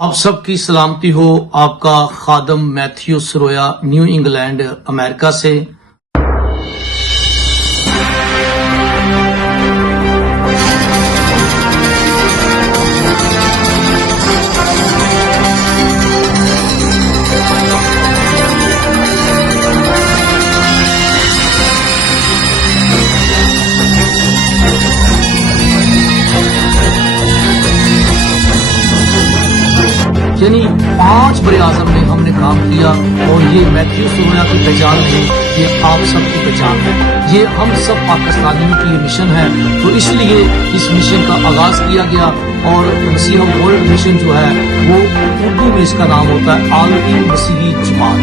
आप सबकी सलामती हो। आपका खादम Matthew Saroya New England America से। यानी 5 बड़े आजम में हमने काम किया और ये मैथ्यू सरोया की पहचान है, ये आप सबकी पहचान है, ये हम सब पाकिस्तानियों की ये मिशन है। तो इसलिए इस मिशन का आगाज किया गया और मसीहा वर्ल्ड मिशन जो है वो उर्दू में इसका नाम होता है आलमी मसीही जमात।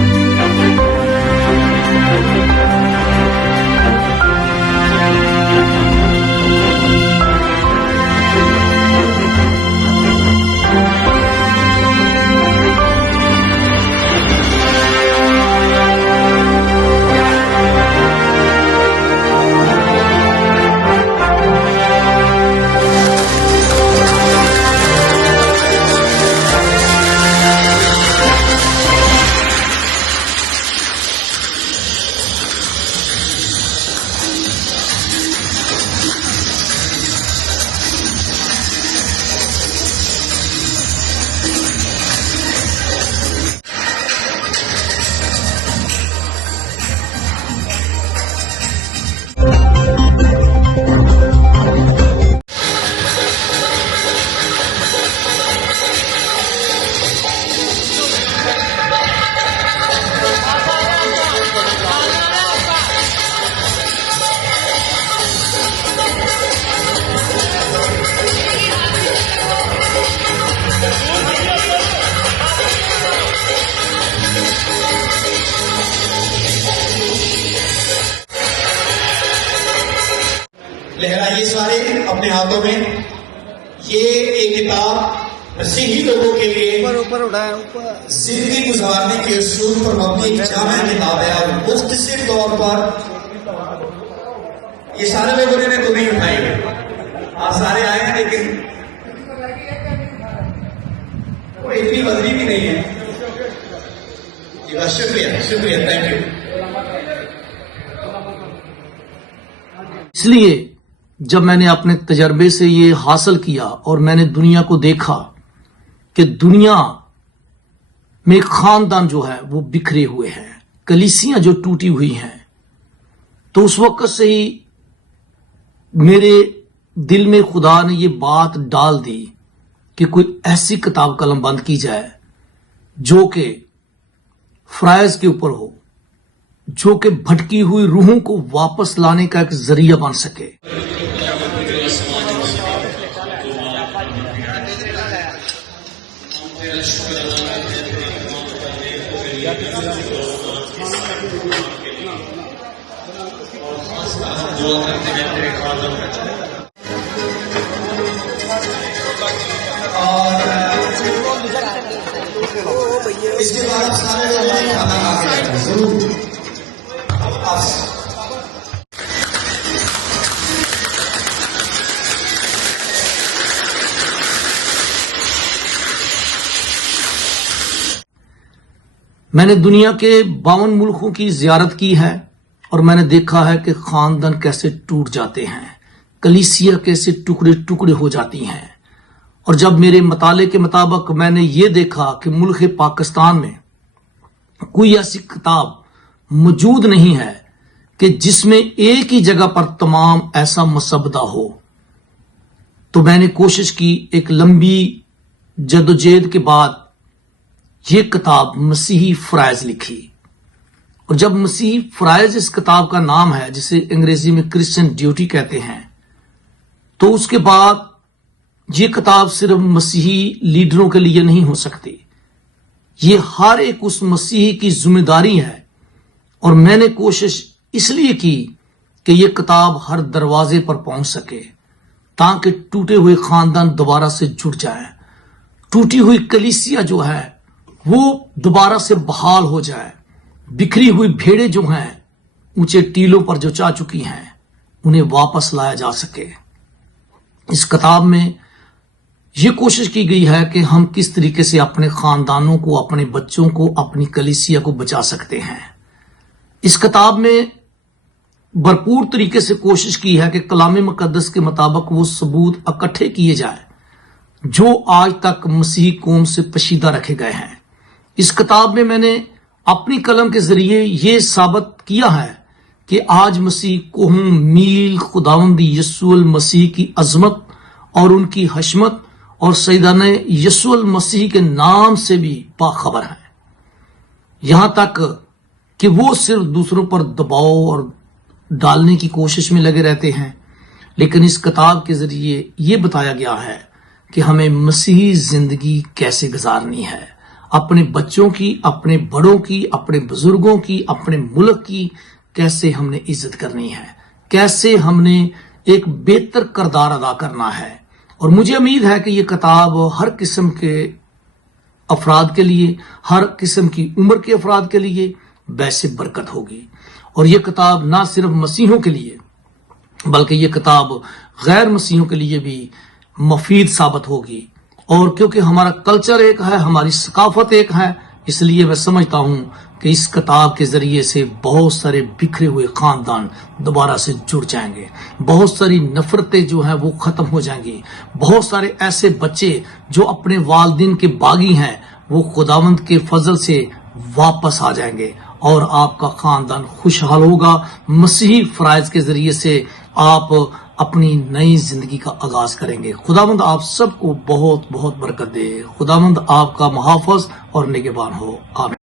लहराइए सारे अपने हाथों में। ये एक किताब मसीही लोगों के लिए जिंदगी गुजारने के उसूल पर मबनी एक जामा किताब है और मुख्तसर तौर पर ये सारे लोगों ने तो नहीं उठाई हुई, आप सारे आए हैं लेकिन वो इतनी बदली भी नहीं है। जी बस शुक्रिया शुक्रिया, थैंक यू। इसलिए जब मैंने अपने तजर्बे से ये हासिल किया और मैंने दुनिया को देखा कि दुनिया में खानदान जो है वो बिखरे हुए हैं, कलीसियां जो टूटी हुई हैं, तो उस वक्त से ही मेरे दिल में खुदा ने ये बात डाल दी कि कोई ऐसी किताब कलम बंद की जाए जो कि फ्राइज के ऊपर हो, जो कि भटकी हुई रूहों को वापस लाने का एक जरिया बन सके। इसके बाद सारे लोग खाना खा के जाएंगे जरूर। मैंने दुनिया के 52 मुल्कों की जियारत की है और मैंने देखा है कि खानदान कैसे टूट जाते हैं, कलीसिया कैसे टुकड़े टुकड़े हो जाती हैं। और जब मेरे मताले के मुताबिक मैंने ये देखा कि मुल्क पाकिस्तान में कोई ऐसी किताब मौजूद नहीं है कि जिसमें एक ही जगह पर तमाम ऐसा मसबदा हो, तो मैंने कोशिश की, एक लंबी जदोजहद के बाद ये किताब मसीही फ्राइज लिखी। और जब मसीही फ्राइज इस किताब का नाम है, जिसे अंग्रेजी में क्रिश्चियन ड्यूटी कहते हैं, तो उसके बाद ये किताब सिर्फ मसीही लीडरों के लिए नहीं हो सकती, ये हर एक उस मसीही की जिम्मेदारी है। और मैंने कोशिश इसलिए की कि ये किताब हर दरवाजे पर पहुंच सके, ताकि टूटे हुए खानदान दोबारा से जुड़ जाए, टूटी हुई कलीसिया जो है वो दोबारा से बहाल हो जाए, बिखरी हुई भेड़ें जो हैं ऊंचे टीलों पर जो जा चुकी हैं उन्हें वापस लाया जा सके। इस किताब में یہ کوشش کی گئی ہے کہ ہم کس طریقے سے اپنے خاندانوں کو، اپنے بچوں کو، اپنی کلیسیا کو بچا سکتے ہیں۔ اس کتاب میں بھرپور طریقے سے کوشش کی ہے کہ کلام مقدس کے مطابق وہ ثبوت اکٹھے کیے جائیں جو آج تک مسیحی قوم سے پشیدہ رکھے گئے ہیں۔ اس کتاب میں نے اپنی قلم کے ذریعے یہ ثابت کیا ہے کہ آج مسیح قوم میل خداوند یسوع المسیح کی عظمت اور ان کی حشمت اور سیدنا یسوع المسیح کے نام سے بھی باخبر ہیں، یہاں تک کہ وہ صرف دوسروں پر دباؤ اور ڈالنے کی کوشش میں لگے رہتے ہیں۔ لیکن اس کتاب کے ذریعے یہ بتایا گیا ہے کہ ہمیں مسیحی زندگی کیسے گزارنی ہے، اپنے بچوں کی، اپنے بڑوں کی، اپنے بزرگوں کی، اپنے ملک کی کیسے ہم نے عزت کرنی ہے، کیسے ہم نے ایک بہتر کردار ادا کرنا ہے۔ اور مجھے امید ہے کہ یہ کتاب ہر قسم کے افراد کے لیے، ہر قسم کی عمر کے افراد کے لیے باعث برکت ہوگی، اور یہ کتاب نہ صرف مسیحیوں کے لیے بلکہ یہ کتاب غیر مسیحیوں کے لیے بھی مفید ثابت ہوگی۔ اور کیونکہ ہمارا کلچر ایک ہے، ہماری ثقافت ایک ہے، اس لیے میں سمجھتا ہوں کہ اس کتاب کے ذریعے سے بہت سارے بکھرے ہوئے خاندان دوبارہ سے جڑ جائیں گے، بہت ساری نفرتیں جو ہیں وہ ختم ہو جائیں گی، بہت سارے ایسے بچے جو اپنے والدین کے باغی ہیں وہ خداوند کے فضل سے واپس آ جائیں گے، اور آپ کا خاندان خوشحال ہوگا۔ مسیحی فرائض کے ذریعے سے آپ اپنی نئی زندگی کا آغاز کریں گے۔ خداوند آپ سب کو بہت بہت برکت دے۔ خداوند آپ کا محافظ اور نگہبان ہو، آمین۔